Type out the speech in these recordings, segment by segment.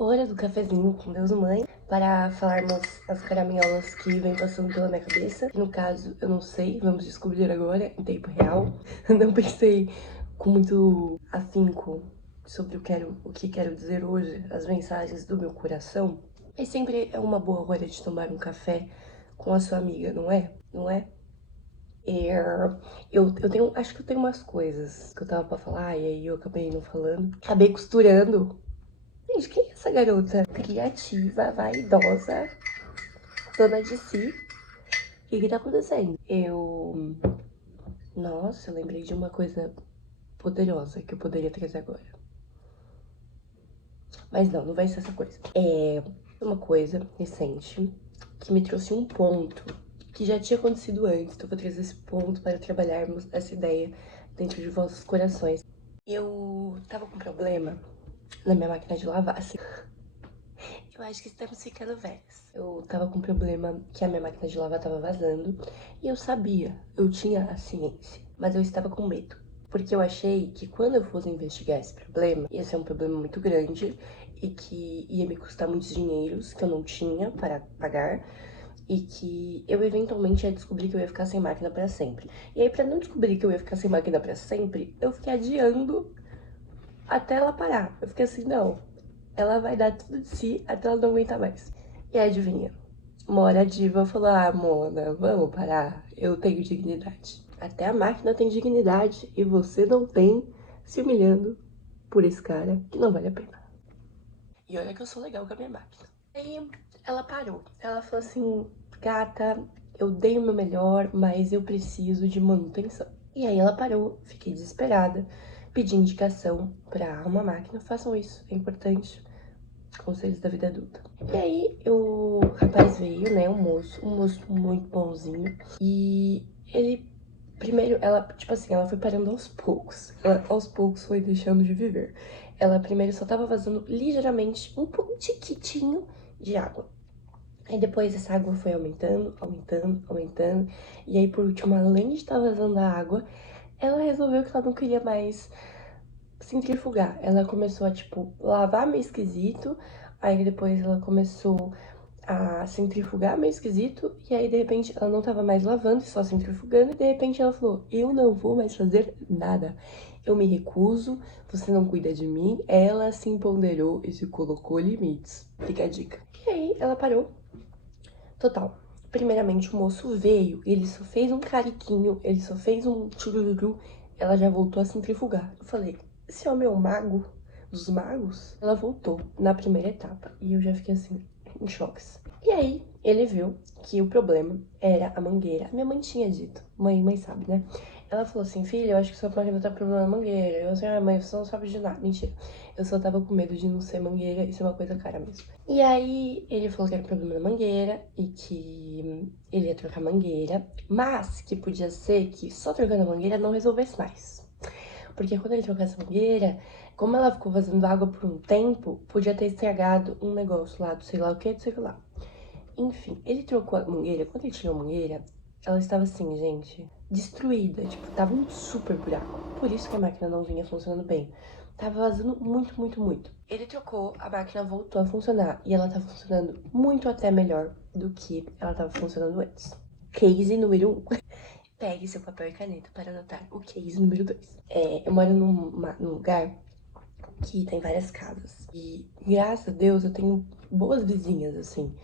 Hora do cafezinho com Deus e Mãe para falarmos as caraminholas que vem passando pela minha cabeça. No caso, eu não sei, vamos descobrir agora em tempo real. Não pensei com muito afinco sobre o que quero dizer hoje, as mensagens do meu coração. Mas sempre é uma boa hora de tomar um café com a sua amiga, não é? Não é? Eu tenho, acho que eu tenho umas coisas que eu tava pra falar e aí eu acabei não falando. Acabei costurando. Gente, quem é essa garota? Criativa, vaidosa, dona de si. O que tá acontecendo? Nossa, eu lembrei de uma coisa poderosa que eu poderia trazer agora. Mas não, não vai ser essa coisa. É uma coisa recente que me trouxe um ponto que já tinha acontecido antes. Então eu vou trazer esse ponto para trabalharmos essa ideia dentro de vossos corações. Eu tava com problema na minha máquina de lavar, assim. Eu acho que estamos ficando velhos. Eu tava com problema que a minha máquina de lavar tava vazando. E eu sabia, eu tinha a ciência. Mas eu estava com medo. Porque eu achei que quando eu fosse investigar esse problema, ia ser um problema muito grande e que ia me custar muitos dinheiros que eu não tinha para pagar. E que eu eventualmente ia descobrir que eu ia ficar sem máquina pra sempre. E aí, pra não descobrir que eu ia ficar sem máquina pra sempre, eu fiquei adiando até ela parar. Eu fiquei assim, não, ela vai dar tudo de si até ela não aguentar mais. E adivinha? Uma hora a diva falou, ah, Mona, vamos parar, eu tenho dignidade. Até a máquina tem dignidade e você não tem, se humilhando por esse cara que não vale a pena. E olha que eu sou legal com a minha máquina. Aí ela parou, ela falou assim, gata, eu dei o meu melhor, mas eu preciso de manutenção. E aí ela parou, fiquei desesperada, pedi indicação pra uma máquina, façam isso, é importante. Conselhos da vida adulta. E aí o rapaz veio, né, um moço muito bonzinho. E ele, primeiro, ela, tipo assim, ela foi parando aos poucos. Ela aos poucos foi deixando de viver. Ela primeiro só tava vazando ligeiramente, um tiquitinho de água. Aí depois essa água foi aumentando, aumentando, aumentando. E aí por último, além de estar vazando a água, ela resolveu que ela não queria mais centrifugar. Ela começou a, tipo, lavar meio esquisito, aí depois ela começou a centrifugar meio esquisito, e aí de repente ela não tava mais lavando, só centrifugando, e de repente ela falou: eu não vou mais fazer nada. Eu me recuso, você não cuida de mim. Ela se empoderou e se colocou limites. Fica a dica. E aí ela parou. Total. Primeiramente, o moço veio, ele só fez um cariquinho, ele só fez um chururu, ela já voltou a centrifugar. Eu falei, esse homem é o mago dos magos? Ela voltou na primeira etapa e eu já fiquei assim, em choques. E aí, ele viu que o problema era a mangueira. Minha mãe tinha dito, mãe sabe, né? Ela falou assim, filha, eu acho que sua máquina tá com problema na mangueira. Eu assim, ah, mãe, você não sabe de nada. Mentira. Eu só tava com medo de não ser mangueira e ser uma coisa cara mesmo. E aí, ele falou que era problema na mangueira e que ele ia trocar a mangueira, mas que podia ser que só trocando a mangueira não resolvesse mais. Porque quando ele trocasse a mangueira, como ela ficou vazando água por um tempo, podia ter estragado um negócio lá do sei lá o que, do sei lá. Enfim, ele trocou a mangueira. Quando ele tirou a mangueira, ela estava assim, gente, destruída. Tipo, tava um super buraco. Por isso que a máquina não vinha funcionando bem. Tava vazando muito, muito, muito. Ele trocou, a máquina voltou a funcionar. E ela tá funcionando muito até melhor do que ela tava funcionando antes. Case número 1. Pegue seu papel e caneta para anotar o case número 2. Eu moro num lugar que tem várias casas. E graças a Deus eu tenho boas vizinhas, assim,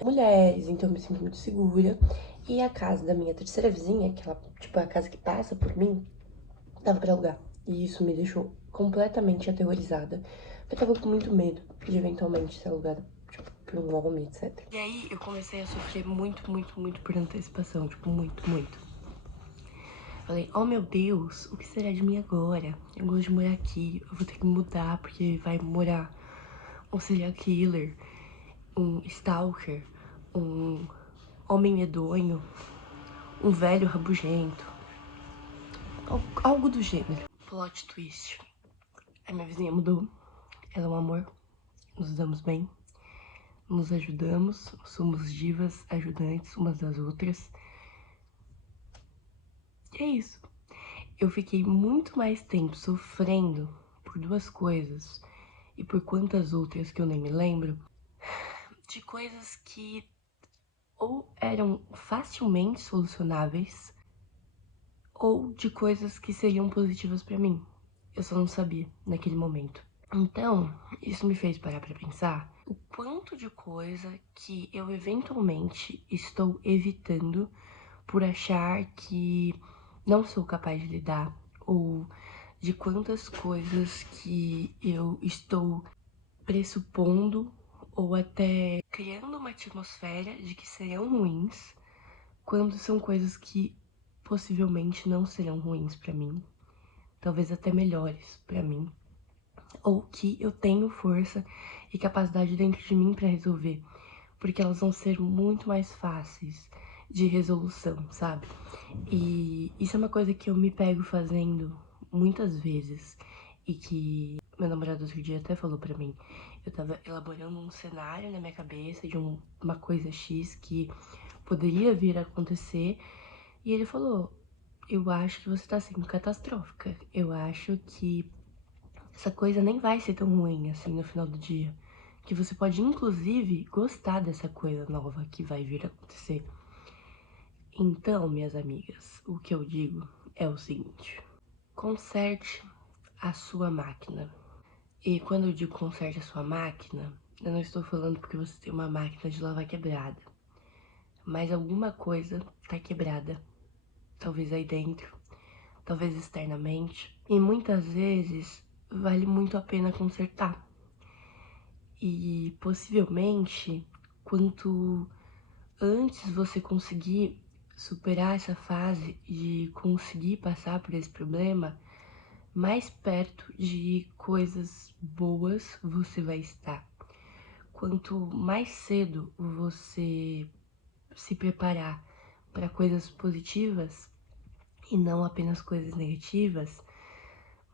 mulheres, então eu me sinto muito segura. E a casa da minha terceira vizinha, que ela, tipo, é a casa que passa por mim, tava pra alugar. E isso me deixou completamente aterrorizada. Porque eu tava com muito medo de eventualmente ser alugada, tipo, por um homem, etc. E aí eu comecei a sofrer muito, muito, muito por antecipação, tipo, muito, muito. Falei, oh meu Deus, o que será de mim agora? Eu gosto de morar aqui, eu vou ter que mudar porque vai morar um serial killer, um stalker, um homem medonho, um velho rabugento, algo do gênero. Plot twist. A minha vizinha mudou, ela é um amor, nos damos bem, nos ajudamos, somos divas ajudantes umas das outras. E é isso. Eu fiquei muito mais tempo sofrendo por duas coisas e por quantas outras que eu nem me lembro, de coisas que ou eram facilmente solucionáveis, ou de coisas que seriam positivas pra mim. Eu só não sabia naquele momento. Então, isso me fez parar pra pensar o quanto de coisa que eu eventualmente estou evitando por achar que não sou capaz de lidar, ou de quantas coisas que eu estou pressupondo ou até criando uma atmosfera de que serão ruins, quando são coisas que possivelmente não serão ruins pra mim, talvez até melhores pra mim, ou que eu tenho força e capacidade dentro de mim pra resolver, porque elas vão ser muito mais fáceis de resolução, sabe? E isso é uma coisa que eu me pego fazendo muitas vezes e que meu namorado outro dia até falou pra mim. Eu tava elaborando um cenário na minha cabeça de uma coisa X que poderia vir a acontecer e ele falou: eu acho que você tá sendo catastrófica. Eu acho que essa coisa nem vai ser tão ruim assim no final do dia. Que você pode, inclusive, gostar dessa coisa nova que vai vir a acontecer. Então, minhas amigas, o que eu digo é o seguinte: conserte a sua máquina. E quando eu digo conserte a sua máquina, eu não estou falando porque você tem uma máquina de lavar quebrada. Mas alguma coisa tá quebrada. Talvez aí dentro, talvez externamente. E muitas vezes vale muito a pena consertar. E possivelmente, quanto antes você conseguir superar essa fase de conseguir passar por esse problema, mais perto de coisas boas você vai estar. Quanto mais cedo você se preparar para coisas positivas e não apenas coisas negativas,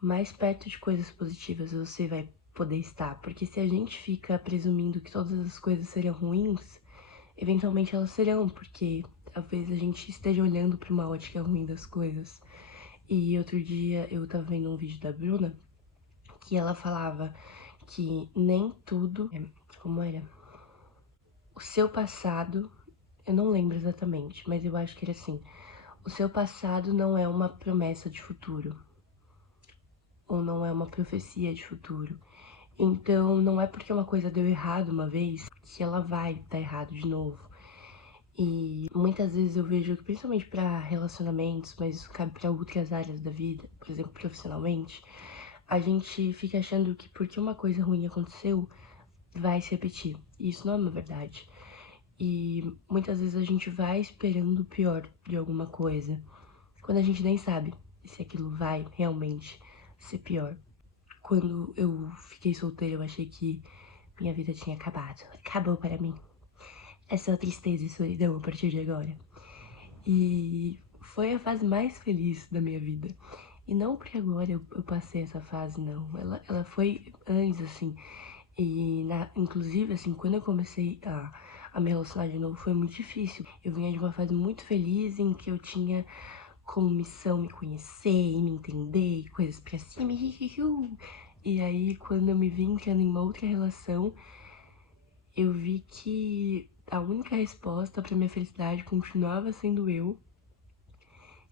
mais perto de coisas positivas você vai poder estar. Porque se a gente fica presumindo que todas as coisas serão ruins, eventualmente elas serão, porque talvez a gente esteja olhando para uma ótica ruim das coisas. E outro dia eu tava vendo um vídeo da Bruna que ela falava que nem tudo. Como era? O seu passado, eu não lembro exatamente, mas eu acho que era assim: o seu passado não é uma promessa de futuro, ou não é uma profecia de futuro. Então, não é porque uma coisa deu errado uma vez que ela vai dar errado de novo. E muitas vezes eu vejo que, principalmente para relacionamentos, mas isso cabe para outras áreas da vida, por exemplo, profissionalmente, a gente fica achando que porque uma coisa ruim aconteceu, vai se repetir. E isso não é uma verdade. E muitas vezes a gente vai esperando o pior de alguma coisa, quando a gente nem sabe se aquilo vai realmente ser pior. Quando eu fiquei solteira, eu achei que minha vida tinha acabado. Acabou para mim. É só tristeza e solidão a partir de agora. E foi a fase mais feliz da minha vida. E não porque agora eu passei essa fase, não. Ela foi antes, assim. E, inclusive, assim, quando eu comecei a me relacionar de novo, foi muito difícil. Eu vinha de uma fase muito feliz em que eu tinha como missão me conhecer e me entender, e coisas pra cima. E aí, quando eu me vi entrando em uma outra relação, eu vi que a única resposta pra minha felicidade continuava sendo eu,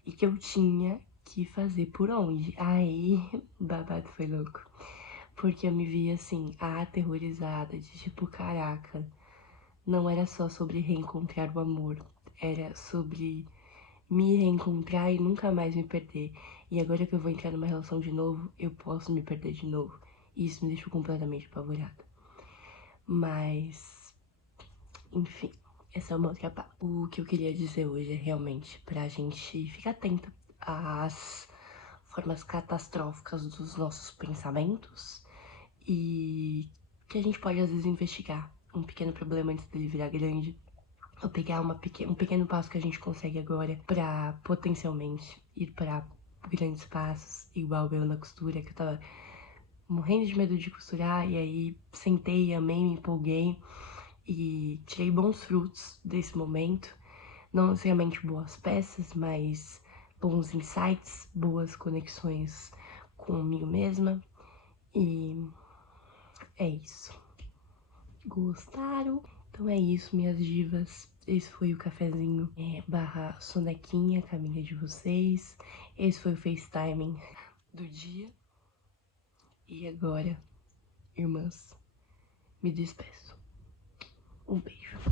e que eu tinha que fazer por onde. Aí, o babado foi louco. Porque eu me vi assim, aterrorizada, de tipo, caraca, não era só sobre reencontrar o amor, era sobre me reencontrar e nunca mais me perder. E agora que eu vou entrar numa relação de novo, eu posso me perder de novo. E isso me deixou completamente apavorada. Mas, enfim, essa é uma outra parte. O que eu queria dizer hoje é realmente pra gente ficar atenta às formas catastróficas dos nossos pensamentos e que a gente pode às vezes investigar um pequeno problema antes dele virar grande, ou pegar um pequeno passo que a gente consegue agora pra potencialmente ir pra grandes passos, igual eu na costura, que eu tava morrendo de medo de costurar, e aí sentei, amei, me empolguei e tirei bons frutos desse momento. Não necessariamente boas peças, mas bons insights, boas conexões comigo mesma. E é isso. Gostaram? Então é isso, minhas divas. Esse foi o cafezinho barra sonequinha, caminho de vocês. Esse foi o FaceTiming do dia. E agora, irmãs, me despeço. Um beijo.